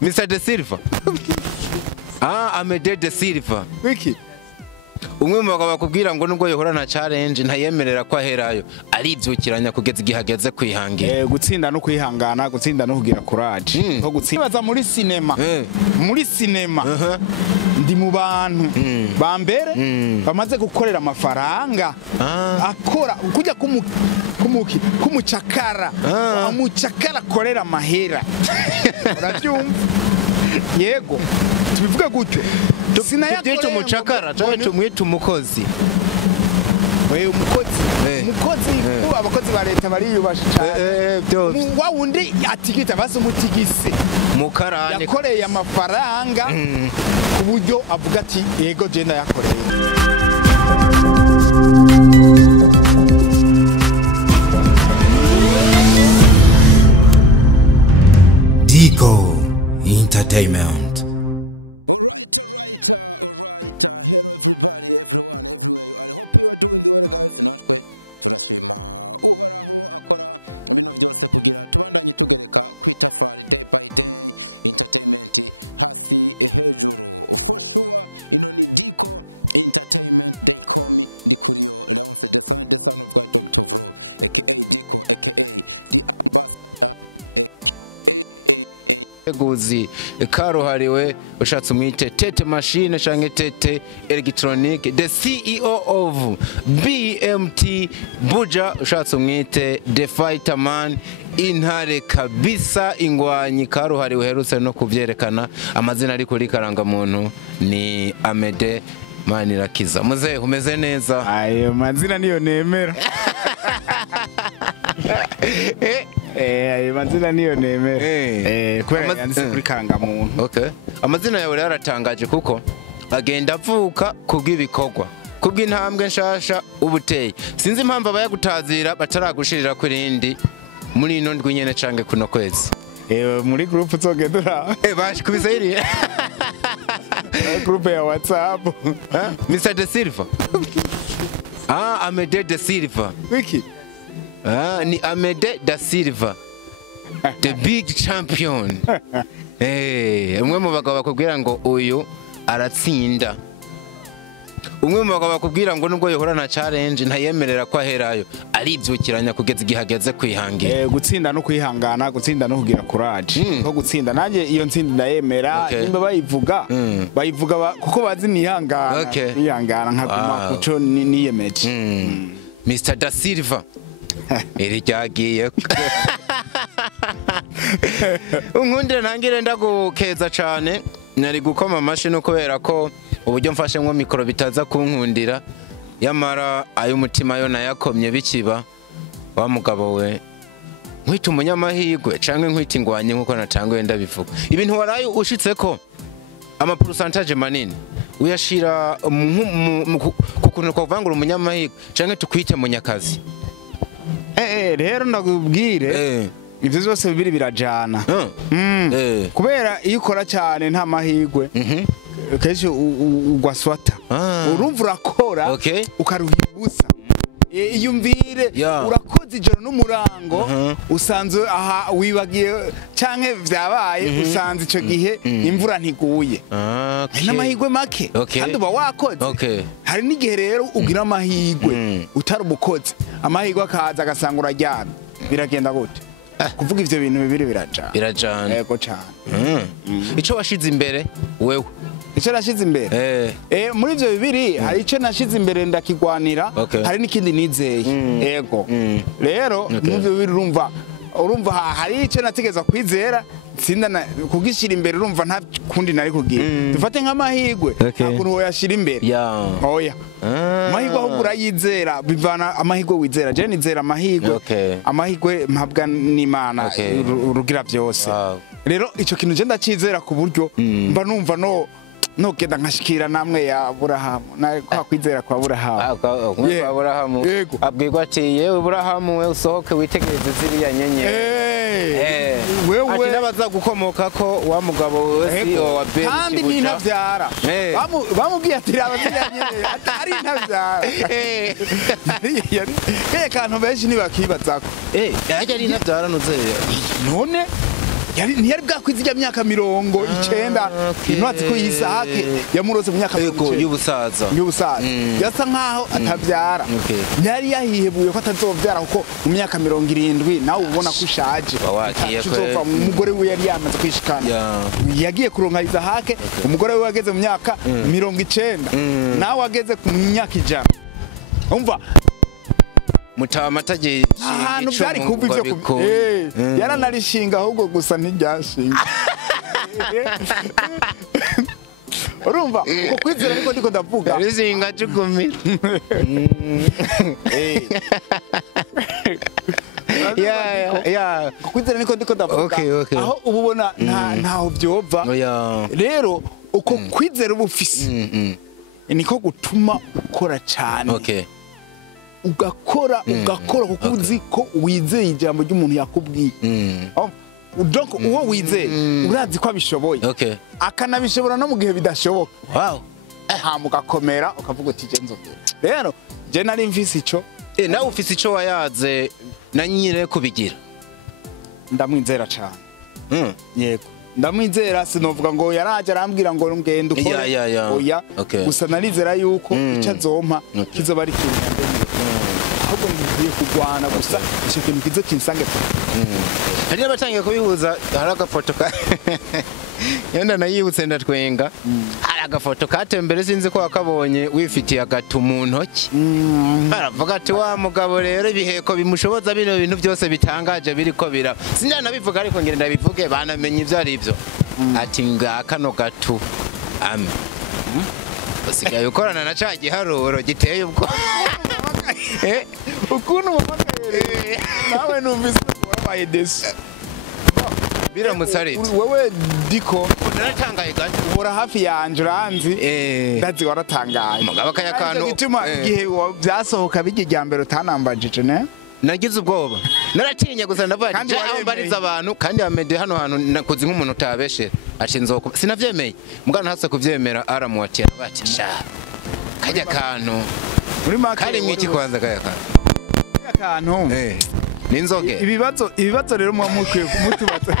Mr. De Silva. Amede De Silva. Wiki. Umwe mu bagabo bakubwira ngo nubwo yohora na challenge ntayemerera ko aherayo arivyukiranya kugeza igihageze kwihangira. Gutsinda no kwihangana, gutsinda no kugira courage. Ko gutsinda muri cinema. Muri cinema. Ndi mu bantu bambere bamaze gukorera amafaranga akora kujya kumucakara amucakara korera mahera. Urabyumva? Yego tubivuga gutyo sinayakora umucakara cyane tumwita umukozi umukozi abakozi ba leta bariyubasha cyane wa wundi atigita base umutigise mukarane yakoreye amafaranga ku buryo avuga ati yego je ndayakoreye. DICO Entertainment. Alright. Hello everybody, everyone, everywhere you are. I hope you are doing well, guys. Natwe turashima uhoraho akora ibintu byose kugira tubandanye tugereka kwitafari day by day entertainment hasi hejuru. For sure, ino ni DICO Entertainment, they call me Ndikuriyo Leonce, the son of God, Dr. Vro, aka DICO, aka the ambassador, guzi karuhariwe ushatse umwite tete machine canke tete electronic, the CEO of BMT Buja ushatse umwite the fighter man, intare kabisa, ingwanyi karuhariwe herutse no kuvyerekana amazina ari kuri karanga muntu ni Amede Manirakiza. Muze umeze neza? Ayo mazina niyo nemera. Ayo mazina niyo nemera. Kubera yanditse kuri karanga muntu. Okay. Amazina yawe yaratangaje kuko agenda avuka kubw'ibikorwa, kubw'intambwe nshasha ubuteye. Sinzi impamvu abayagutazira bataragushirira kurindi muri ino ndwi nyene canke kuno kwezi. Muri group uzogedura. Bashi kubisayiri. Group ya WhatsApp. Mr. De Silva. Amede De Silva. Wiki. Ni Amede Da Silva, the big champion. Umwe mu bagabo bakubwira ngo uyu aratsinda. Umwe mu bagabo bakubwira ngo nubwo yohora na challenge ntayemerera ko aherayo arivyukiranya kugeza igihageze kwihangira. Gutsinda no kwihangana, gutsinda no kugira courage. Ko gutsinda nanje iyo ntsinda ndayemera, nimba bayivuga kuko bazi nihangana. Nihangana nkaguma kuco niyemeje. Mr. Da Silva. Iri cyagiye. Unkundire ntangire ndagukeza cyane, nari gukoma amashino kubera ko uburyo mfashe nko mikoro bitaza kunkundira, yamara ayo mutima yo nayakomye bikiba. Wa mugabo we nkwita umunyamahirwe canke nkwita ingwanye nkuko natanguye ndabivuga. Ibintu waraye ushitse ko ama percentage manini uyashira kukuntu kwavangura umunyamahirwe canke tukwite munyakazi. Rero ndakubwire ivyo zose bibiri birajana. Kubera iyo ukora cyane nta mahirwe kenshi ugwaswata, urumva urakora ukaruhira ubusa. Iyumvire urakoze ijoro n'umurango usanzwe aha wibagiye canke vyabaye usanze ico gihe imvura ntiguye. N'amahirwe make kandi uba wakoze. Hari n'igihe rero ugira amahirwe utari umukozi, amahirwe akaza agasanga uraryamye. Biragenda gute? Kuvuga ivyo bintu bibiri birajana. Yego cyane. Ico washize imbere wewe? Ico nashize imbere muri ivyo bibiri hari ico nashize imbere ndakigwanira, hari n'ikindi nizeye. Yego rero n'ivyo bibiri urumva hari ico nategeza kwizera sinda kugishira imbere, urumva nta kundi nari kugira. Dufate nk'amahirwe akuntu woyashira imbere. Oya amahirwe aho urayizera bivana amahirwe wizera. Je nizera amahirwe mpabwa n'Imana urugira byose. Rero ico kintu je ndacizera ku buryo mba numva no kenda nkashikira namwe ya Aburahamu, na kwa kwizera kwa Aburahamu. Kwa Aburahamu abwirwa ati yewe Aburahamu we usohoke witegereze ziriya nyenyeri. Wewe ati nabaza gukomoka ko wa mugabo we CEO wa BMT kandi ni ntavyara. Bamubwiye ati ziriya nyenyeri atari ntavyara. Kantu benshi nibakibazako. Yaje ari ntavyara nuzeye. None ntiyari bwakwizijya myaka 90 intwatsi ko yisahake yamurose mu myaka y'ubusaza yasa nkaho atabyara yari yahihebuye ko atazobyara kuko mu myaka 70 nawe ubona ko ushaje uzova umugore we yari yamaze kwishikana yagiye kuronka izahake umugore we wageze mu myaka 90 nawe wageze ku myaka 100 umva mutamataje ahantu byari kuba ivyo yaranarishinga ahubwo gusa ntiryashinga urumva uko kwizera niko ndiko ndavuga rishinga cugumira kwizera niko ndiko ndavuga aho ububona ntaho byova rero uko kwizera ubufisi niko gutuma ukora cyane ugakora kuko uzi ko wizeye ijambo ry'umuntu yakubwiye donc uwo wizeye urazi ko abishoboye akanabishobora no mu gihe bidashoboka mugakomera ukavuga uti je nzogera rero je nari mvise ico nawe ufise ico wayaze na nyire kubigira ndamwizera cyane yego ndamwizera sinovuga ngo yaraje arambwira ngo ngende ukore oya gusa narizera yuko icyo azompa kizoba ari kintu ahubwo ngiye kugwana gusa icyo kintu kizo kinsange hari abatangiye kubihuza hari agafoto ka yenda nayibutse ndatwenga hari agafoto katembere sinzi ko wakabonye wifitiye agatu mu ntoki aravuga ati wa mugabo rero ibiheko bimushoboza bino bintu byose bitangaje biriko bira sinjana bivuga ariko ngenda bivuge banamenye ivyo ari byo ati ngakano gatu ame basigaye ukorana na ca giharuro giteye ubwo ukuntu mumakaye nawe numvise warabaye desi biramutsaritse wewe DICO naratangaye gato ubora hafi yanje uranzi ndazi waratangaye mugabo kaya kantu gituma igihe byasohoka bijya mbere utanambajije ne nagize ubwoba naratinya gusa ndavuga ati aho mbariza abantu kandi amede hano hantu nakuzi nk'umuntu utabeshe ashinzo sinavyemeye mugana hase kuvyemera aramuwatiye bati sha kajya kantu muri make kari mwiki kwanza kaya kantu ninzoge ibibazo rero muba mukwiye kumutubaza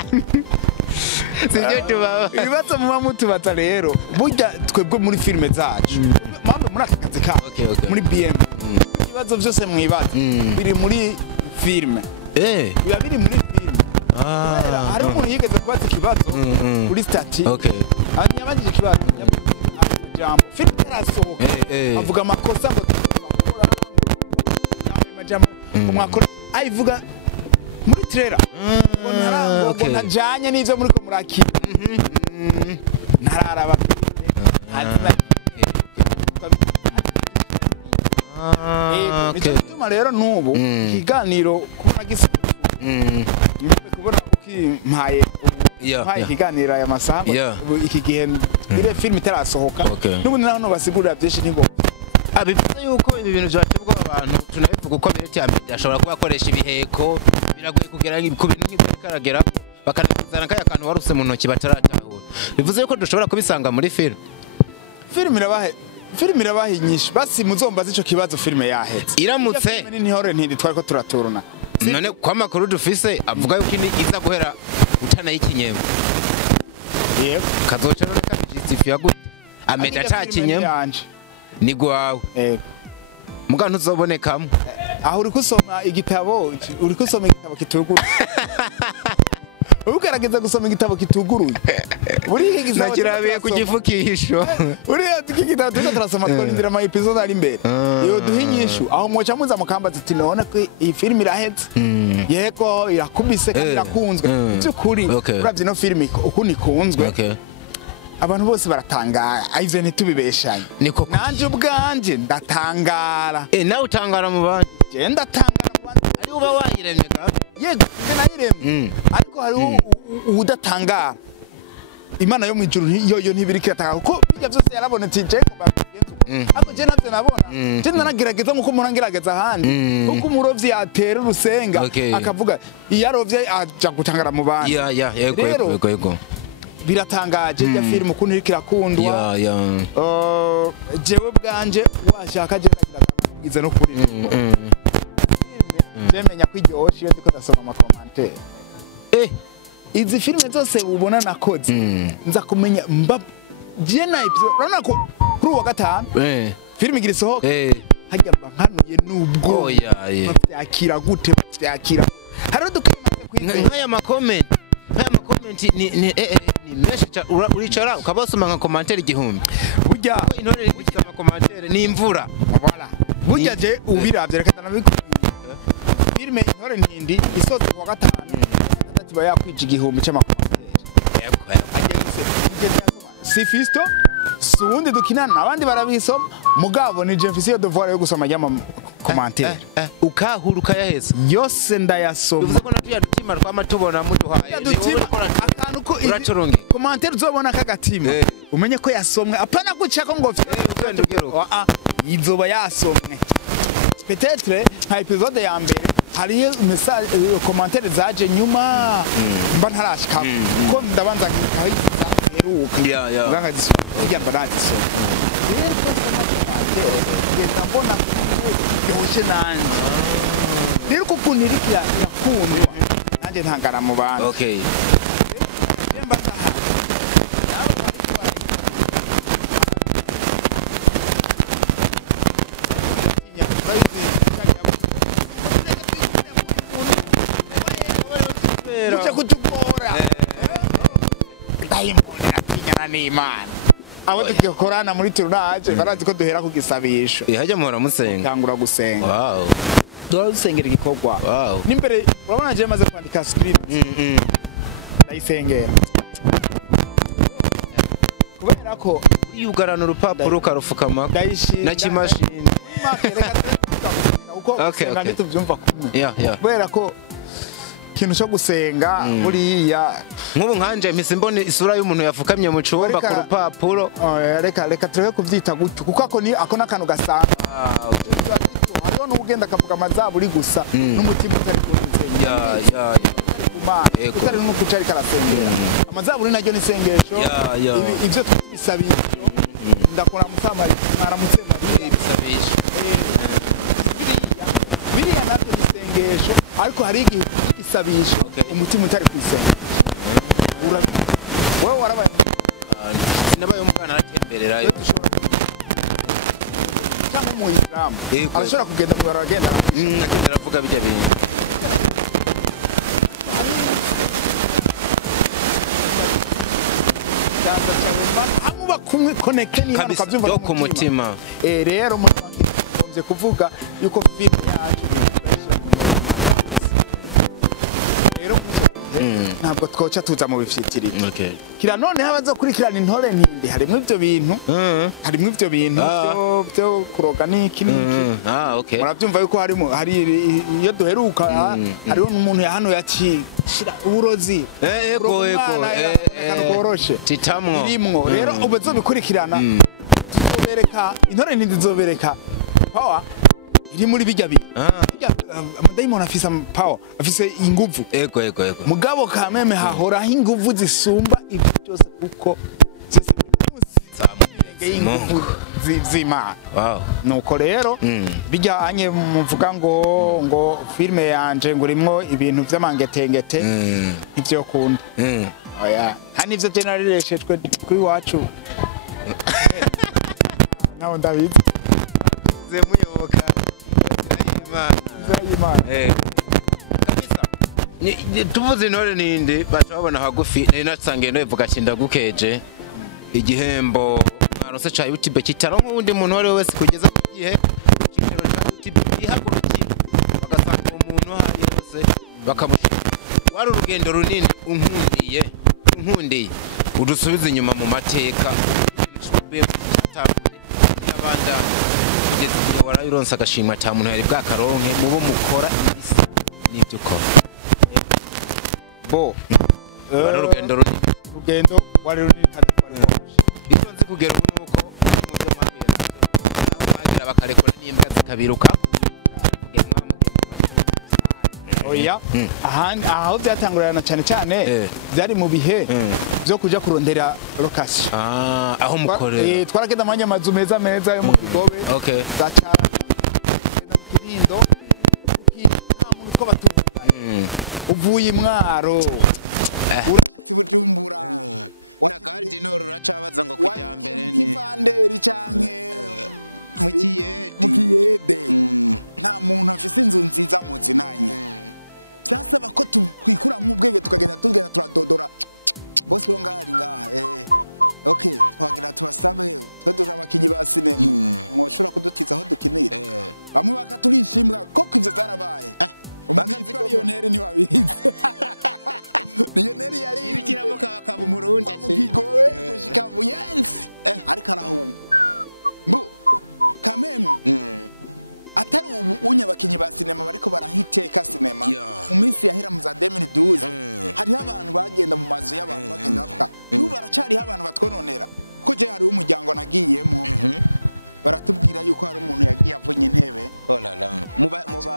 sije tubaba ibibazo muba mutubaza rero burya twebwe muri filme zacu mambe muri aka kazi ka muri BM ibibazo byose mwibaza biri muri filme biba biri muri filme hari umuntu yigeze kubaza ikibazo kuri stati ntiyabajije ikibazo amajambo filme tarasohoka avuga amakosa ngo turiko tubakora amajambo mwakora ayivuga muri trailer ngo narango najanye n'ivyo muri ko murakira nararaba filme hazina nico gituma rero nubu ikiganiro kubona gisohotse mbabe kubona ukimpaye mpaye ikiganiro aya masaha iki gihe twire filme itarasohoka n'ubundi naho basigurira byinshi ntibo bivuze yuko ibi bintu byatebwa abantu tunabivuga uko bireti amede ashobora kuba akoresha ibiheko biragoye kugera ku bintu nk'ibyo ari karagera bakanabuzana kaya kantu waruse mu ntoki bataratahura bivuze yuko dushobora kubisanga muri filme irabahe nyinshi basi muzombaza ico kibazo filme yahetse iramutse n'intihore ntindi twariko turaturuna none kwa makuru dufise avuga yuko ini iza guhera utana y'ikinyema yego kazoca none kabijistifia gute amede atakinyema ni gwawe muga ntuzobonekamo aho uri kusoma igitabo kituguruye ugerageza gusoma igitabo kituguruye buri higizabo nakirabiye kugifukisho uri iki gitabo turasoma twindira ama episode ari imbere yo duhinyishu aho mwoca muza mukamba ati none ko iyi film irahetse yego irakubise kandi irakunzwe byukuri uravye no film ukuni kunzwe abantu bose baratangara aize ntitubibeshanye nanje ubwanje ndatangara nawe utangara mu bandi je ndatangara mu bandi ari uba wayiremye gambe yego nije nayiremye ariko hari udatangara Imana yo mwijuru yo ntibirikira taka kuko bijya byose yarabonetse je ngo bagenze ariko je navyo nabona je nanagerageza nkuko umuntu angerageza handi kuko umurovyi yatera urusenga akavuga iyarovye aja gutangara mu bandi yego biratangaje ya film ukuntu iri kirakundwa jewe bwanje washaka je ndagira namubwize no kuri filme je menya kwiryoshe iyo ndiko ndasoma ama commentaire izi filime zose ubona nakoze nza kumenya mba je na episode urabona ko kuri uwa gatanu filime igira isohoka hajya mba nkanuye nubwo bavyakira gute hari dukimaze kwiga nkaya ma comment ni menshi uricara ukabasoma nka commentaire igihumbi burya intore ifite ama commentaire ni imvura voilà burya je ubiravye reka tanabikubwira filime intore ntindi isotse kwa gatanu kwa gatatu bayakwije igihumbi cy'ama commentaire ajya yose nije ndayasoma si fisto sundi dukinana abandi barabisoma mugabo ni je mfise yo devoir yo gusoma y'ama commentaire ukahuruka yaheze yose ndayasoma bivuze ko natuya dutima twama tubona muduhaye ni wowe ko akantu ko uracoronge commentaire uzobona kagatima umenye ko yasomwe apana gucako ngo ugenda ugero izoba yasomwe peut-être nka episode ya mbere hari message commentaire zaje nyuma mba ntarashika ko ndabanza nkitaho izi zaheruka nganga zisoma zijya mba nazisoma rero ko nsoma commentaire ngenda mbona filme kwiryoshe nanje rero ko kunirikira irakundwa nanje ntangara mu bantu rero kubera je mba ndahari naba bariko barayikira bakugisenge Simon yatinya urabizi yajaga ngo tureke twigumire muri umuntu uce kutugora Simon yatinya n'Imana abo tugikorana muri turunaje barazi ko duhera kugisabisho hajya muhora musenga tangura gusenga dusengera igikorwa n'imbere urabona je maze kwandika script ndayisengera kubera ko yugarana urupapuro ukarufukama na kimashini reka tuvuga gusenga uko gusenga ntituvyumva kumwe kubera ko ikintu cyo gusenga buriya nk'ubu nkanje mpise mbone isura y'umuntu yafukamye mu cumba ku rupapuro reka tureke kuvyita gutyo kuko ako n'akantu gasanga hariho n'ugenda akavuga amazaburi gusa n'umutima utari kuntuzenye utari kumana utari n'ukucari karasengera amazaburi naryo nisengesho ivyo twibisabisho ndakora musamari mwaramutse Maria ibisabisho biriya nabyo nisengesho ariko hari igihe uvuga igisabisho umutima utari kwisengesha wewe warabaye sinabaye umwana aratembererayo cyangwa umuyisilamu arashobora kugenda mu barara agenda aravuga bijya bintu ariko hari irindi sengesho ganza cyawe mana hamuba kumwe connecte ni hano kabyumva ku mutima rero muri ngombye kuvuga yuko filme yacu turayishira mu ntoki y'Imana rero muri gihe ntabwo twoca tuza mu bifyitiriro kira none habazokurikirana intore ntindi harimo ivyo bintu byo kuroga niki murabyumva yuko hari iyo duheruka hariho umuntu ya hano yaci shira uburozi vyoroshe titamwo irimwo rero ubazobikurikirana tuzobereka intore ntindi zobereka power iri muri bijya bintu amadayimoni afise power afise inguvu mugabo kameme hahora inguvu zisumba ivyo byose kuko byose biri munsi z'Imana nuko rero bijyanye muvuga ngo filme yanje ngurimwo ibintu vy'amangetengete ivyo kunda oya hani ivyo generalishejwe kuri wacu naho ndabizi bakuze muyoboka inzira y'Imana kabisa tuvuze intore ninde baca babona hagufi nari natsangiye no ivuga kinda gukeje igihembo mwaronse cha YouTube kitaro nk'undi muntu wari wese kugeza igihe cicero cha YouTube bihagurukira bagasanga uwo muntu hari hose bakamushimira wari urugendo runini unkundiye udusubiza inyuma mu mateka ubu ikintu cyitwa BMT cyatanguye kirabandanya kugeza igihe warayironse agashimwa cya muntu yari bwakaronke mubo mukora ibisa n'ibyo ukora bo urugendo runini wari runini kandi wari icyo nzi kugera ubu nuko mu byo mwahuye nabyo aho mwagira bakarekura n'imbwa zikabiruka oya aho byatangurana cyane byari mu bihe byo kuja kurondera location aho mukorera twaragenda amanya amazu meza yo mu Kigobe zacara tugenda mu Kinindo kukiya nta muntu twabatuzi uvuye Imwaro urati Bujumbura na kandi no ruracabaza ngo kujya mbere ni kivanderi canke mu kiyede nta muntu afise inzu nziza mu zinanye byasaba ko twikura mu bwenge tukagenda turadodora bose ngari ngaha okay twagira tubasabe twe duje abakinyi ba sinema mwoshobora kudutiza aho dukinira bamwe bakaturishimwa koko ivyo zarabaye bakaziko Lionel ni wabizi Lionel yari ibikiramo kabaka mu Burundi kigowe gushika buyenzi ariko arahunga mbu kameme atari ubunya abakinyi ba sinema bariko barahiteka sinema mu minsi yahera mu za 2012 hari abantu bagenda mu mazu y'abantu bagenda bapfa n'ubu baracari abantu batwononera kuko je hari umuryango nagiyemo baratubwira yuko hari umuntu yagiye avunye intebe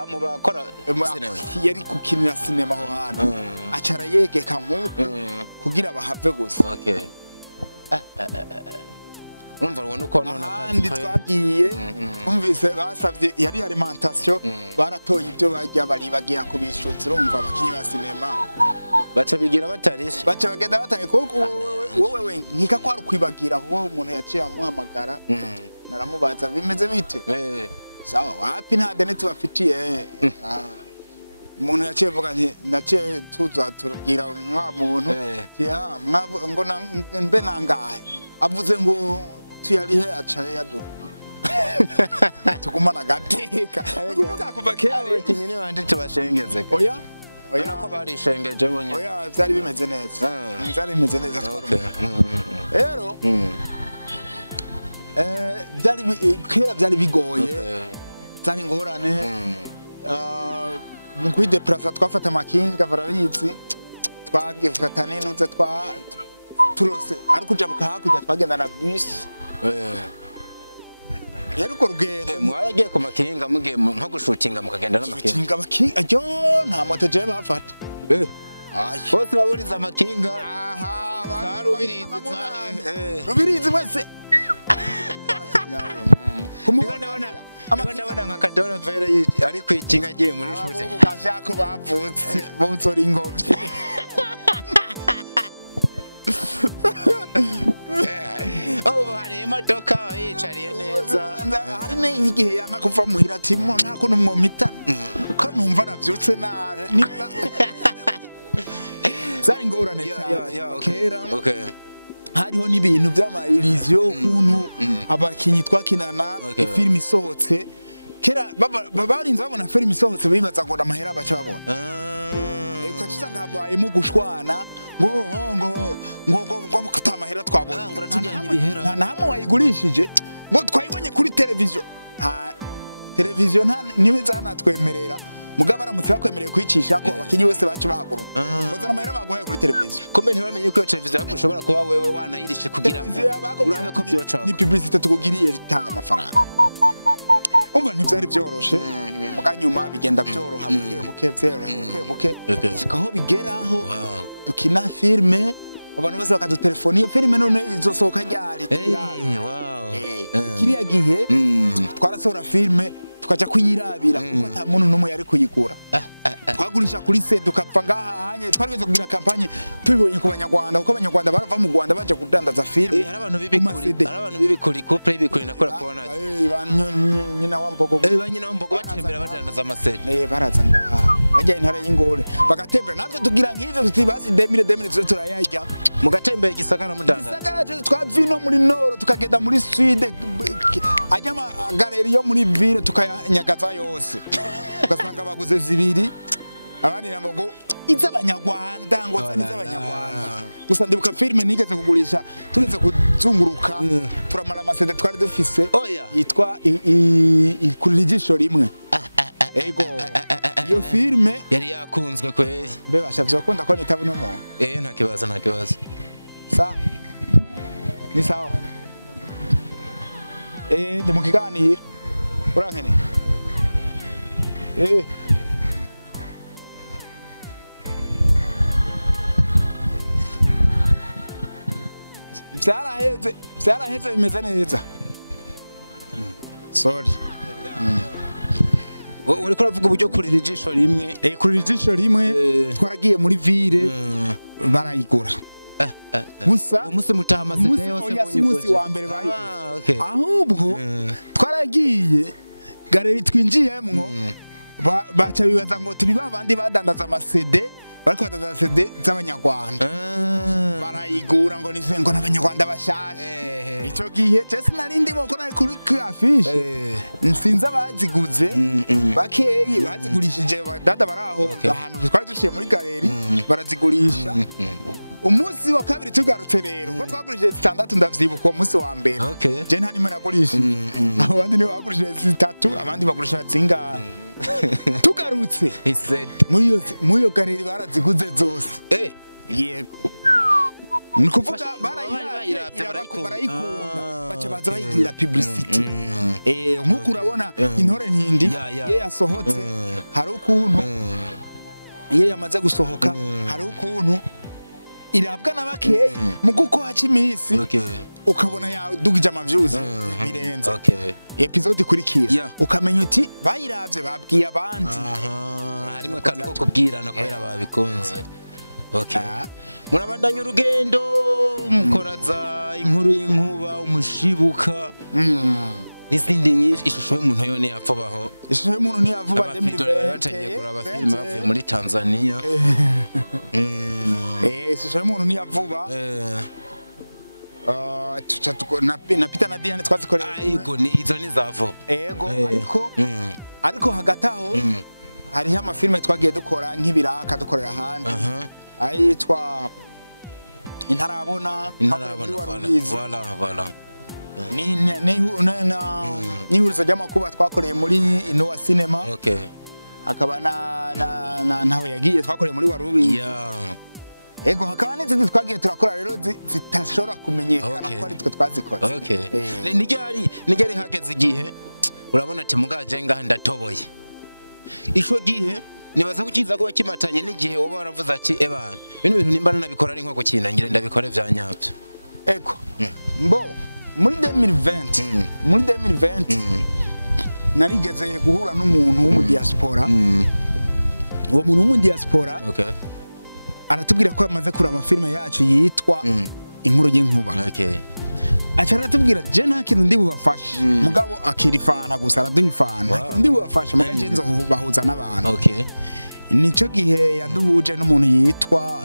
mu bakora sinema yari kukinira sinema aho hantu acara yegeka nk'uko kugira bahave gusa umva rubona uko none kandi twagiye umvise basavye yari alimentation baratoye ibyo bajya bari bagiye kubishutse urumva abakinyi ba sinema baca bigira batarisha baca bagenda batanye kuko wowe nkika ko ari kwibagira kuko umuntu yaciye amuhamagara naramubaza bimeze bite sawa wapi nta deni tubafitiye umuntu yaciye vuga nti naciye tuza turubwira mwa muntu ngo mbe nangahe avuze ngo tuyarihe acare yadu tugumana gateka kuvuga kuva kera abakinyi ni bandi tubashengeze oya nako barishengeje bonye oya byari bimeze neza byari bimeze neza rero kera byari bigoye byari ingorane mu kwideplasa twafata amakinga barabizi twagifata n'intuze turose ari kuja hakurya twagenda na bus yari ko rugendo mwaragiye ku makinga mugiye nko gushutinga mukagenda n'amakinga ajo nta moto je bafata bose baburiza amakinga rubirizi mwese ndabona nka kadora vera ari kwikinga agiye muri shute kashako bavutse bonsora ingobyi hari imodoka yicariye neza hari n'igihe yanka kuva muhira ati nta kuntu mwomita ko numva navyutse nabi zari ingorane cyane kera hariho n'ibintu by'amayiriziyo ukuntu abakinyi twakinana ifilimi isohotse kera barinze babona filimi isohotse bibaza ngo amahera baca babona ukacusanga habayemo gushwana ngo kutamahera twabonye nta hamwe wayigurishije ngo twayibonye kuri televiziyo televiziyo niwe zanatwemerera mugabo baramutse bakwemereye kwicisha ko abakinyi bose bacu bahaguruka bazana amahera baguhaye kuri televiziyo kumbe ntibamenye ko iyo televiziyo ahubwo ushobora kuba wewe wanayirishe kugira ngo urabe ko byoca ni publicité tukugiriye itanga amafaranga umva ntivyari vyoroshe muganyuma bigenda byoroha buke aho bigeraho dukina filme abantu bose bakadutelefona iyo filme none izosohoka ryari kiriya gihe twarasohora filme tukaja kuyirabira kuko nta muntu numwe yari kuyigura twagurisha kuri se tukapfa ngaha hanye twarigeze kugira kampanye tubibonye ku banyarwanda kuko abanyarwanda barava mu Rwanda baje kudandaza filme hari abantu bibikuri couple y'ibikuri nakora kubona nyina wambogo nyina wambogo batembera badandaza amasede baraza ngaha bajya intara y'ingore bagatembera natwe tugira nk'ivyo tuti basi 2000 turayajya mugatembera igisagara mudandaza isagara twavino muri nord tukagenda muri sud ajya ama galeri yo muri ville tukanyagaza yose ugasanga baguze zibiri abandi nabo ngo iz'abanyarwanda ngo z'abanyarwanda gusa ndibuka filme nigeze kugurisha tugeze kuzunguruka turamara amasede twari dufise yitwa kuri ijisho rimwe ego iyo filme yari yakunzwe kweli mbe bashavye bakunda ko nitabo no muntu nta kibazo sa ni sawa ndi mu kiganiro urankene byaraheze bimeze neza sorry uri kuravuga uburyo kurira ijisho rimwe kurira ijisho rimwe twaragiye muri ville barayigura gusa umunsi mutaha amasede yose umunsi wa mbere bayigura ahubwo twaragiye galeri twinjiyemwo baca bibaza ngo turi babandi badandaza amasede bariko badandaza CD z'abanyarwanda barayigura ngo ngo n'abanyarwanda bashaje ico gihe cese narindi mo ko nari kuri affiche nsinza baziguze bakeyi bazigurishije dada baraho ahantu twari duciye muri galeri barazigurisha umunsi wa kabiri tugarutse rero ko twagurishije 6 ndavyibuka umunsi wa mbere je nta nimwe nagurishije abandi ni bagurishije 3 abandi bagurishije zingahe tugarutse muri yo galeri baraziguze zose yego nikuvuga barayikunda baca baza bayigirira publicity nkuko urabona intore ntindi ye yasohotse hari ukuntu iyo yamaze gusohoka hari ukuntu irabwa n'abakeyi mu guko haca imisi ukabona yadugije amavyuzi birenze episode ikurikira ukamenya uti bayiravye babwiye abandi harimo akantu ko kubwirana kubera babikunze murabandanya urugendo mukoraza inkuru y'inkuba umushibuka n'izindi nyinshi ishusho y'umuntu yone yapfubaho ishusho y'umuntu ntiyavuba batangiye kuraba filime bavuye muri Tanzania ishusho y'umuntu ntiyavuba na Peter na Diane twazikoreye ariko ni izo ni zavo ego ariko hagati aho hariho amafilime twagiye dukora nk'ibiraka dukorera ahandi ayitwa intarabona voilà ni ihurizo ry'amakuba twakoreye muri Inowa Cinema hakaba na ntawe yagiye twakoreye muri Warubi ego hakaba n'izindi twagiye turakora rero zitashobora kumenyekana ko ari twe twazikoze nigari hageze igihe urabona ati mugaje ngaha ndatoboye isho gihe nibaza kukiza ko kimatanye n'igihe woba waravuze ati ebana bino bintu nimba nabikora ari nko kukinangira ndabikore vya nyabyo ego mbo muri 2020 narigeze guhura n'umuntu wo mu diaspora uwo muntu wo mu diaspora aratubwira ko amaze kuraba filime yacu yitwa inkuru y'inkuba acha aratubwira je nta kintu ndi bubafashe mugabo akirifana gusa araduhifana ndi bubafashe mugaje nzo bahuza n'abantu nico gihe yaduhuje n'umuntu yitwa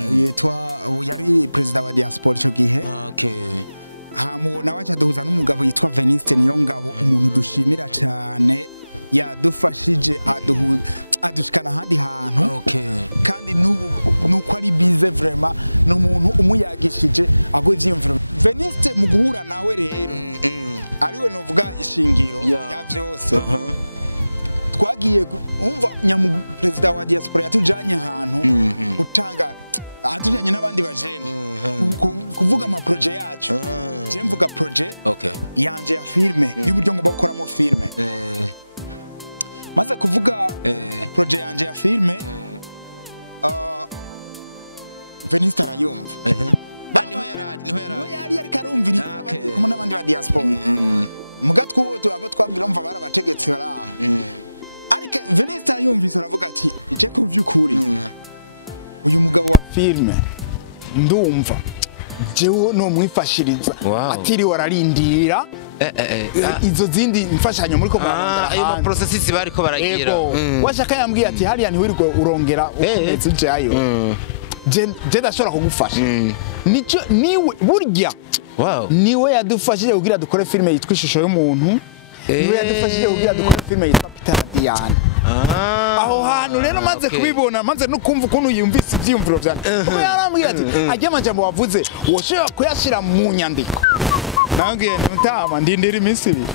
yari president wa diaspora ico gihe hamubona wacha duhuza n'umugabo yitwa Veniste niyo ngabo umuntu dushimira cyane yadufashije adushikana handi hantu kandi nuko ari bize vraiment n'umuntu umuyagishije ago ivyimviro Veniste mu guhura nawe rero ariwe novuga ishingiro ya byose twagiye umva nyamu president wa diaspora yatujanye ahantu utanga atujanye n'abandi bajene kuvuga ama projet yacu je mvuga projet yanje ya filme y'uburyo ngo bakoramo filme maze kuvuga projet yanje ya filme Veniste arayumva niho yari karumvira kumwe n'abandi ba diaspora mugatwe ubu abo twabwira umva barabategetse baraho ariko Veniste arayumvise aravuga ati je ku vy'ukuri uyu mugabo wa filme ndumva jewe no mwifashiriza atiri wararindira izo zindi mfashanyo muri ko barondera ayo ma processes bariko baragira washaka yambwiye ati hariya ni wirirwa urongera ukometse jayo je ndashobora kugufasha nico niwe burya niwe yadufashije kugira dukore filme yitwa ishusho y'umuntu niwe yadufashije kugira dukore filme yitwa Peter na Diane aho hantu rero maze kubibona maze no kumva ukuntu yumvise ivyumviro vyane kuko yarambwiye ati ajye amajambo wavuze woshobora kuyashira mu nyandiko nangiye ntama ndindira iminsi ibiri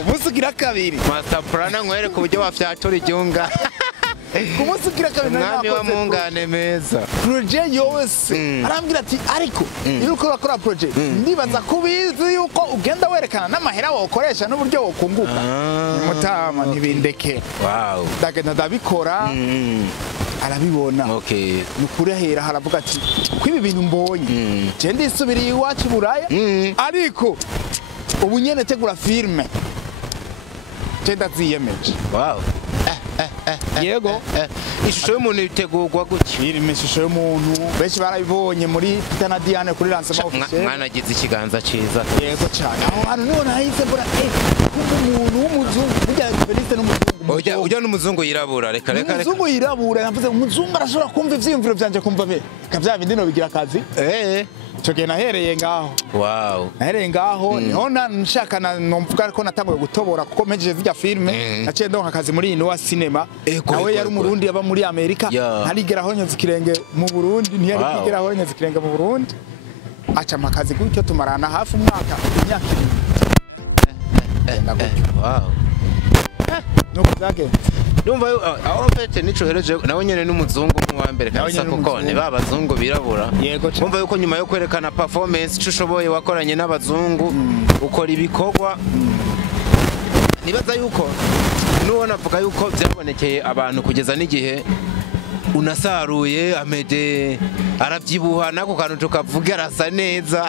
umunsi ugira kabiri master plan nkwere ku buryo wafyatura icyunga kumunsi ugira kabiri nani wa mungane meza projet yose arambwira ati ariko iyo uko urakora projet ndibaza kubizi yuko ugenda werekana n'amahera wokoresha n'uburyo wokunguka mutama ntibindeke ndagenda ndabikora arabibona nukuri ahera haravuga ati ko ibi bintu mbonye je ndisubiriye iwacu Buraya ariko ubu nyene tegura filme je ndaziyemeje yego ishusho y'umuntu itegurwa gutyo filime ishusho y'umuntu benshi barabibonye muri Peter na Diane kuri lancement officiel mwanagize ikiganza ciza yego cyane aho hano none hahise mbona kumva umuntu w'umuzungu burya Feliste n'umuzungu ujya n'umuzungu yirabura reka umuzungu yirabura navuze umuzungu arashobora kumva ivyiyumviro vyanje kumva be kavya bindi no bigira akazi Choge nahereye ngaho. Wow. Nahereye ngaho niho nshaka nomvuga ko natanguye gutobora kuko mejeje zijya filme naciye ndonka akazi muri INTORE Cinema. Nawe yari umurundi yaba muri Amerika ntarigera aho nyoza ikirenge mu Burundi ntiyari kigera aho nyoza ikirenge mu Burundi. Aca makazi gutyo tumarana hafi umwaka imyaka 2. Wow. Nuko byage. Numva aho fete nico hereje nawe nyene n'umuzungu nk'uwa mbere kabisa kuko ne babazungu birabura. Numva yuko nyuma yo kwerekana performance cushoboye wakoranye n'abazungu ukora ibikorwa nibaza yuko nuwo navuga yuko byabonekeye abantu kugeza n'igihe unasaruye Amede aravyibuha nako kantu tukavuga arasa neza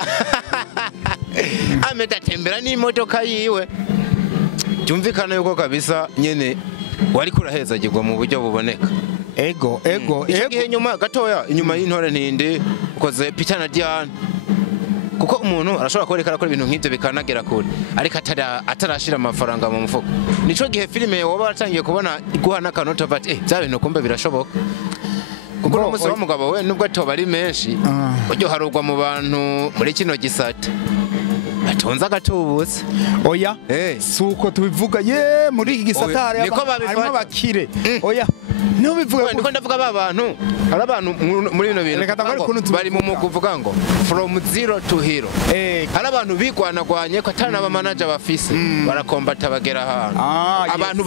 Amede atembera n'imodoka yiwe cyumvikana yuko kabisa nyene wari kurahezagirwa mu buryo buboneka ego igihe nyuma gatoya inyuma y'Intore Ntindi ukoze Peter na Diane kuko umuntu arashobora kwerekana ko ibintu nk'ibyo bikanagera kure ariko atarashira amafaranga mu mufuko nico gihe filime woba watangiye kubona iguha n'akanota bati bya bintu kumbe birashoboka kuko umunsi wa mugabo we nubwo atoba ari menshi ujyo harugwa mu bantu muri kino gisata atonza agatubutse oya suko tubivuga muri iki gisatare harimo bakire oya no bivuga niko ndavuga babantu ari abantu muri bino bintu bari mu mukuvuga ngo from zero to hero hari abantu bigwanagwanye ko atana aba manager bafise barakombata bagera ahantu abantu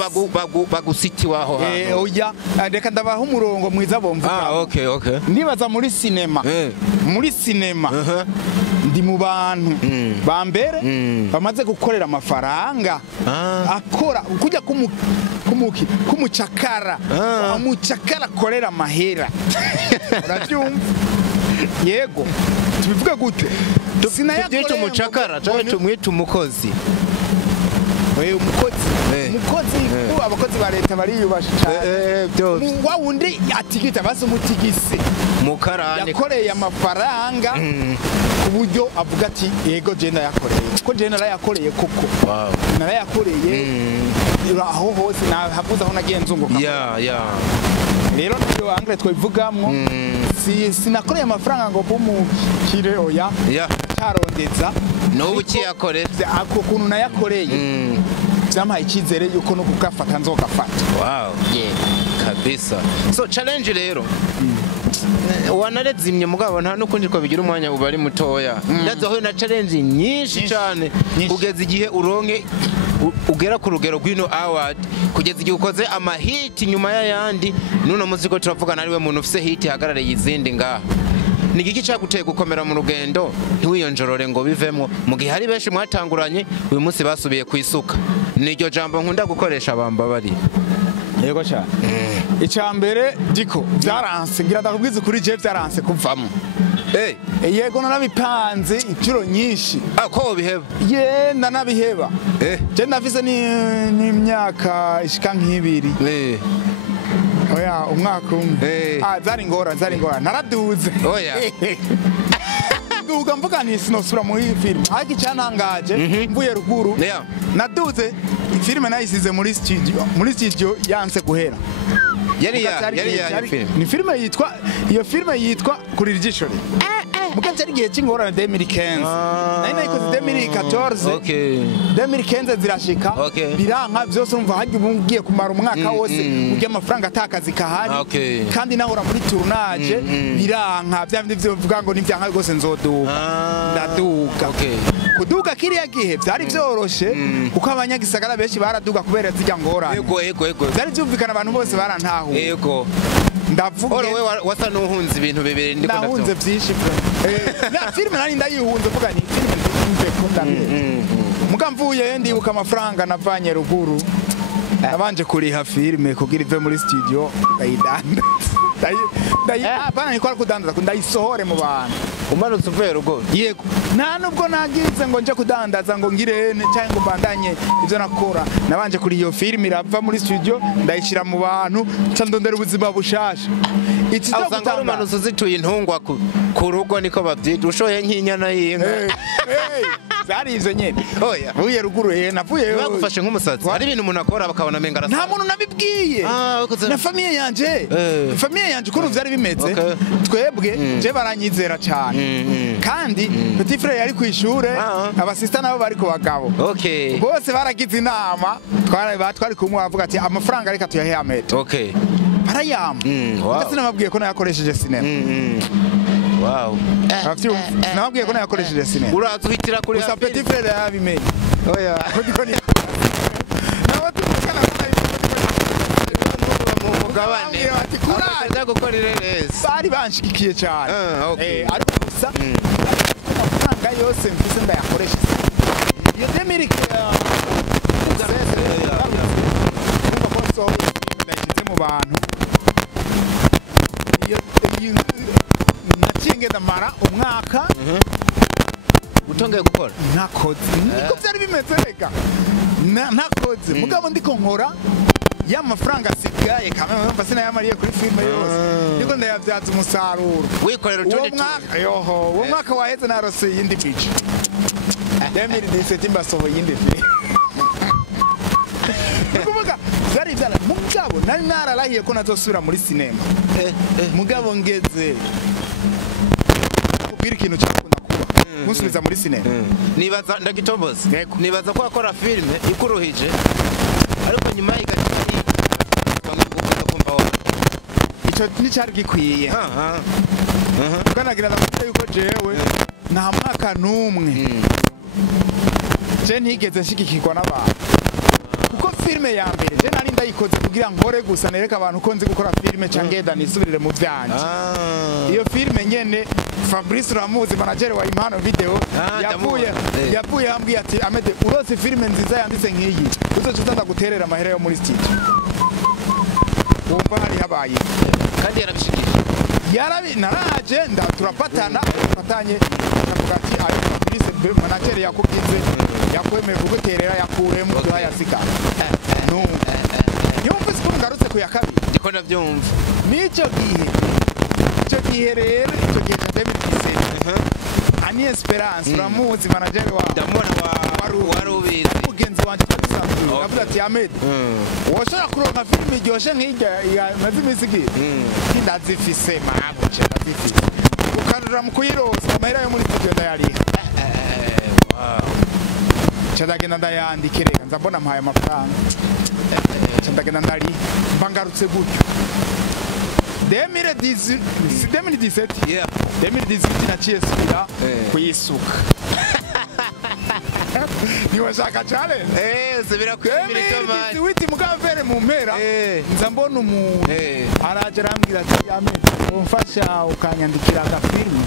bagusitiwaho hano oya reka ndabaho umurongo mwiza bomvuga okay nibaza muri cinema ndi mu bantu bambere bamaze gukorera amafaranga akora kujya kumucakara umucakara korera amahera urabyumva yego tubivuga gute sinayakoreye umucakara tumwita umukozi umukozi ku abakozi ba leta bariyubasha cyane wa wundi atigita base umutigise mukarane yakoreye amafaranga ku buryo avuga ati yego je ndayakoreye ko je narayakoreye koko narayakoreye aho hose nahavuze aho nagiye nzunguka rero nayo angle twivugamwo sinakoreye amafaranga ngo bumukire oya cyarondeza no bukiyakorera ako kuntu nayakoreye byamaye ikizere yuko no kugafata nzogafata kabisa so challenge rero wanarezimye mugabo nta nukundi ko bigira umwanya ubari mutoya ndazaho na challenge nyinshi cyane kugeza igihe uronke ugera ku rugero rw'ino award kugeza igihe ukoze amahiti nyuma y'ayandi nuno muziko turavugana ariwe muntu ufise hiti hagarare izindi ngaha ni giki cyaguteye gukomera mu rugendo ntiwiyonjorore ngo bivemo mu gihe hari benshi mwatanguranye uyu munsi basubiye kwisuka niryo jambo nkunda gukoresha bamba bari yego cyane icambere DICO byaranse ngira ndakubwiza kuri je byaranse kuvamo yego narabipanze incuro nyinshi ko biheba ndanabiheba je ndafise ni imyaka ishika nk'ibiri oya umwaka umwe zari ngora naraduze oya duga mvuga nti sinosura muri film ariko cyanangaje mvuye ruguru naduze filime nayisize muri studio yanse guhera yari film ni filime yitwa iyo filime yitwa kuri rijishore muka cyari gihe cy'ingorane 2015 nari nayikoze 2014 2015 zirashika biranka byose umva hagiye bungiye kumara umwaka wose ujya amafaranga atakazi kahari kandi nahora muri tournage biranka byavindi byovuga ngo nivyanka rwose nzoduka ndaduka kuduka kiriya gihe byari byoroshe kuko abanyagisagara benshi baraduka kubera zijya ngorane byari byumvikana abantu bose barantahu ndavuga wewe wasa nuhunze ibintu bibiri ndiko ndahunze byinshi na filime nani ndayihunze vuga ni filime impeko ndamye mukamvuye ndibuka amafaranga navanye ruguru nabanje kuriha filime kugira ive muri studio ndayidanda bana niko kudandaza kundayisohore mu bantu umanutse uvuye ruguru yego nta nubwo nagize ngo nje kudandaza ngo ngirene cyangwa ngo mbandanye ivyo nakora nabanje kuri iyo film irava muri studio ndayishira mu bantu nca ndondera ubuzima bushasha iki cyo gutanga umanutse zituye intungwa ku rugo niko bavyita ushoye nk'inyana y'inka zari ivyo nyene oya uye ruguru navuye bagufashe nk'umusazi hari ibintu umuntu akora bakabona menga nta muntu nabibwiye na famille yanje ukuntu vyari bimeze twebwe je baranyizera cyane kandi petit frère yari kwishure abasista nabo bari ku bagabo bose baragize inama twari kumwe baravuga ati amafaranga reka tuyahe Ahmed barayama ndetse namabwiye ko nayakoresheje sinema wow namabwiye ko nayakoresheje sinema urazuhitira kuri gusa petit frère yabimenye oya ko ni nawe tuvukana mugabane ati kuraje gukora ireresi bari banshikiye cyane ariko gusa bari ko amafaranga yose mfise ndayakoresha iyo demirike urumva ko sohoye filime ndayishyize mu bantu iyo naciye ngenda mara umwaka utongeye gukora nakoze niko byari bimeze reka nakoze mugabo ndiko nkora ya mafaranga asigaye kamwe mva sinayamariye kuri filime yose niko ndayabyaza umusaruro wikorera utundi uwo mwaka waheze narose yindi bitch 2017 mbasohoye yindi filime kuvuga zari byala mugabo nari nararahiye ko nazosubira muri sinema mugabo ngeze akubwira ikintu cyakunda kuba kunsubiza muri sinema nibaza ndagitomboza nibaza ko akora filime ikuruhije ariko nyuma igaciba hit bamwe gukuza kumva wabanda ico ni cyari gikwiye ukanagira ndakubwira yuko jewe nta mwaka numwe je ntigeze nshigikirwa n'abantu kuko filime ya mbere je nari ndayikoze kugira nkore gusa nereka abantu ko nzi gukora filime cyangwa nisubirire mu vyanje iyo filime nyene Fabrice Ramuzi manager wa Impano Video yavuye hambwiye ati Ahmed urose filime nziza yanditse nk'iyi uzoca ndaguterera amahera yo muri studio wumva hari habaye kandi yarabishikije naraje turapatana patanye chavuga ati ayo Fabrice manager yakugize yakwemeye kuguterera yakuremo duha yasikana no yumvise ko ngarutse ku ya kabiri ndiko ndavyumva nico gihe rero icyo gihe cya 2017 ani Esperance uramuzi manager wa ndamubona warubizi mugenzi wanje twadusanzwe yavuze ati Ahmed woshaka kuronka filime iryoshe nk'ijya maze imisigire ndazifise mabuce ndazifise ukarura mu kuyirosa amahera yo muri studio ndayariha wow cyadagenda ndayandikireka nzabona mpaye amafaranga cyadagenda ndari mbangarutse gutyo 2017 naciye subira kuyisuka niwashaka challenge subira kwimira itomati witi mugavere mu mpera nza mbona umuntu araje arambwira ati Ahmed umfasha ukanyandikira aga filme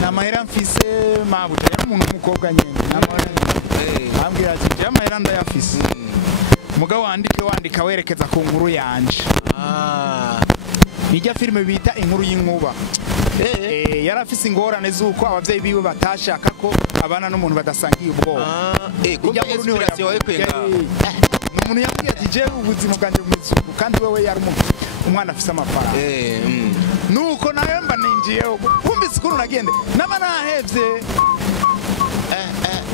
na mahera mfise mabuja yari umuntu w'umukobwa nyene ambwira ati je mahera ndayafise mugabo wandika werekeza ku nkuru yanje nijya filime bita inkuru y'inkuba yarafise ingorane zuko abavyeyi biwe batashaka ko abana n'umuntu badasangiye ubwoba kumva inspiration wawe kwenga n'umuntu yambwiye ati je ubuzima bwanje bumeze uko kandi wewe yari umwana afise amafaranga nuko nayo mba ninjiye wumvise ukuntu nagende naba nahevye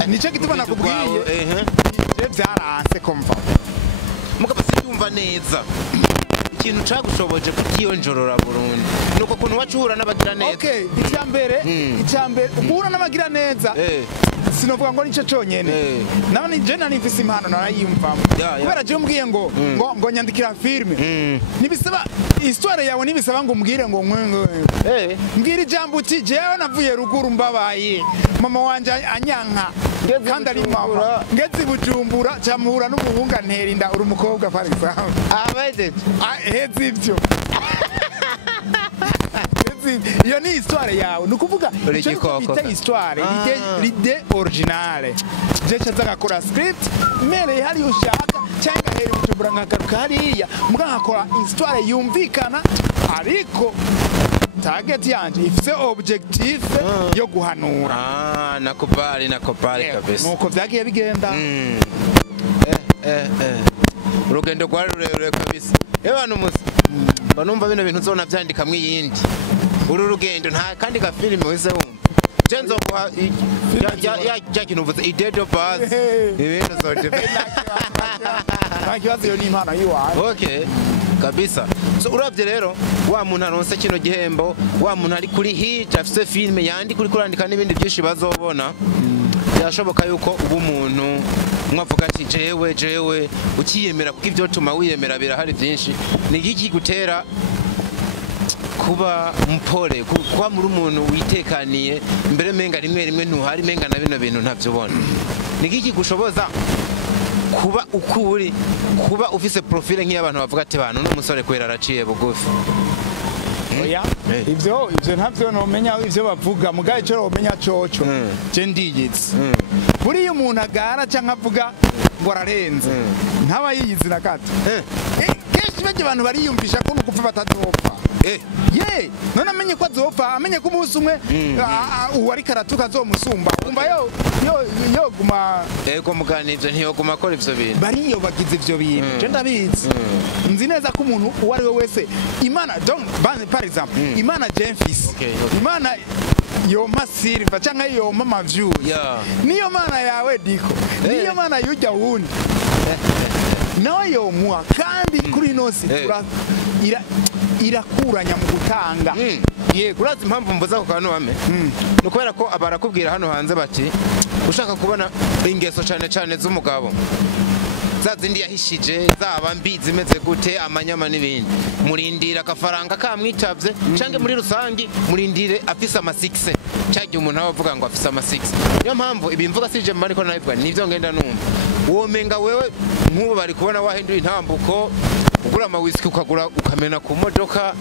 nico gituma nakubwiye je byaranse komva mugabo sindumva neza ikintu cagushoboje kutiyonjorora Burundi nuko kuntu wacuhura n'abagira neza icyambere uhura n'abagira neza sinovuga ngo nico cyonyene nabone je nari mfise impano narayimvamo kubera je umbwiye ngo nyandikira filme nibisaba histoire yawe nibisaba ngo umbwire ngo mbwira ijambo uti jewe navuye ruguru mbabaye mama wanje anyanka kandi ari mama ngeze Bujumbura cyamuhura n'umuhunga nterinda uri umukobwa par exemple hezi ivyo iyo ni histoire yawe nukuvuga icyo bita histoire l'idée originale je chazaga kora script mere hari ushaka cyangwa heri Bujumbura nkagaruka hariya muga nkakora histoire yumvikana ariko target yanje ifise objectif yo guhanura. Nakubali kabisa. Nuko vyagiye bigenda. Urugendo rwari rurerure kabisa. Abantu musa banumva bino bintu zona vyandika mwiyindi. Uru rugendo nta kandi ka film wese wumva. Jenzo kwa ya kinuvuze idedo buzz. Ibintu zote. Nakibazo yo ni impano yiwaje. Okay. Kabisa. So uravye rero wa muntu aronse kino gihembo, wa muntu ari kuri hit afise film yandi kuri kurandika n'ibindi byinshi bazobona. Byashoboka yuko ubu muntu mwavuga ati jewe ukiyemera kuko ivyo tuma wiyemera birahari byinshi. Ni iki gutera kuba mpore kuba muri umuntu witekaniye mbere menga rimwe ntuhari menga na bino bintu ntavyo ubona. Ni iki gushoboza kuba ukuri kuba ufise profile nk'abantu bavuga ati bantu no musore kwera araciye bugufi. Oya ivyo ntavyo no menya ivyo bavuga mugaye cyo romenya coco je ndiyizi. Buri umuntu agara canka avuga ngo ararenze ntaba yiyizi na gato. Keshi baje abantu bariyumvisha ko nugupfa batazopfa. None amenye ko azopfa amenye ko umunsi umwe uwari karatuka azomusumba umva yo guma ego mugana ivyo ntiyoguma akora ivyo bintu bariyo bagize ivyo bintu je ndabizi nzi neza ko umuntu uwari we wese Imana donc par exemple Imana Jemfis Imana yompa silver canke yompa amaviews niyo mana yawe DICO niyo mana yujya wundi nawe yomuha kandi kuri inosi irakuranya mu gutanga. Kurazi impamvu mvuza ko kantu bame nukubera ko abarakubwira hano hanze bati ushaka kubona ingeso cyane z'umugabo zazindi yahishije zaba mbi zimeze gute amanyama n'ibindi murindira akafaranga kamwitavye canke muri rusangi murindire afisa ama 6 cyagiye umuntu abavuga ngo afisa ama 6 niyo mpamvu ibimvuga sije mbari ko nabivuga nivyo ngenda numva uwo menga wewe nk'ubu bari kubona wahindura intambuko ugura ama whisky ukagura ukamena ku modoka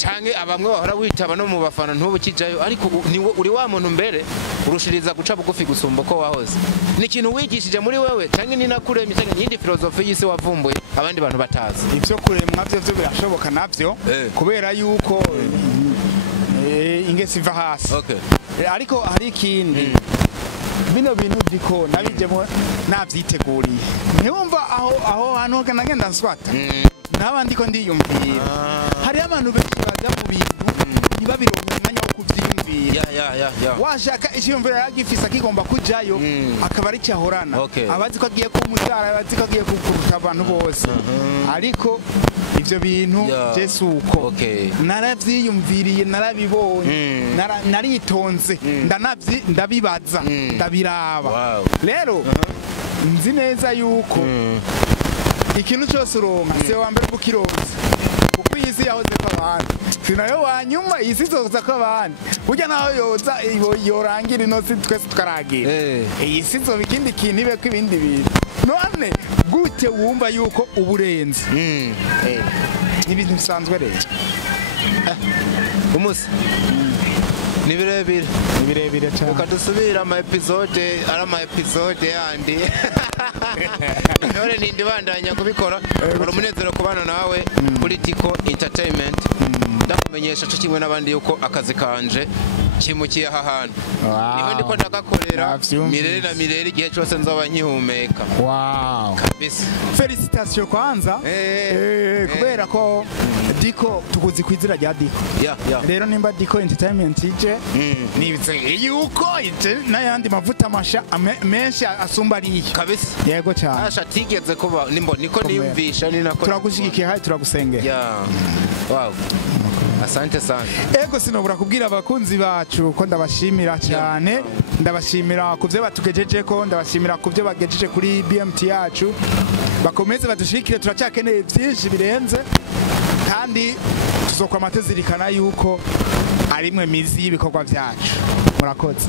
canke abamwe bahora witaba no mu bafana ntubu kijayo ariko uri wa muntu mbere urushiriza guca bugufi gusumba ko wahoze ni ikintu wigishije muri wewe canke ni nakuremye canke n'indi filosofi y'isi wavumbuye abandi bantu batazi ivyo kuremwa byo birashoboka navyo kubera yuko ingesi iva hasi ariko hari ikindi bino bintu DICO nabijemo navyiteguriye ntiwumva aho hano nagenda nswata nabandi ko ndiyumvira hari abantu benshi baza mu bintu ntibabironke umwanya wo kuvyiyumvira washaka icyumvira yagifisa kigomba kujayo akaba ari cyahorana abazi ko agiye kumusara abazi ko agiye kukuruta abantu bose ariko ivyo bintu Jesuko naravyiyumviriye narabibonye naritonze ndabibaza ndabiraba rero nzi neza yuko ikintu cyose uronka se wa mbere bukiroza kuko iyisi yahoze ko abandi sinayo wanyuma iyisi zoza ko abandi burya naho yoza yorangira inosi twese tukaragira iyisi zo bikindi kintu ibe ko ibindi bintu none gute wumva yuko uburenze n'ibintu bisanzwe rero umusi ni birebire cyane reka dusubira ama episode yandi none nindi bandanya kubikora umunezero kubana nawe kuri DICO Entertainment ndakumenyesha cyo kimwe n'abandi yuko akazi kanje kimukiye aha hantu niho ndiko ndagakorera mirere igihe cyose nzoba nkihumeka kabisa felicitation kwanza kubera ko DICO tukuzi kwizira rya DICO rero nimba DICO Entertainment ije nibize yuko ije n'ayandi mavuta masha menshi asumba ari kabisa yego cyane asha tigeze kuba nimbo niko niyumvisha ni nako turagushigikiye hayi turagusengera wow asante sana ego sinobura kubwira abakunzi bacu ko ndabashimira cyane ndabashimira kuvyo batugejeje ko ndabashimira kuvyo bagejeje kuri BMT yacu bakomeze badushikire turacyakeneye byinshi birenze kandi tuzokwa amatezirikana yuko arimwe mizi y'ibikorwa byacu murakoze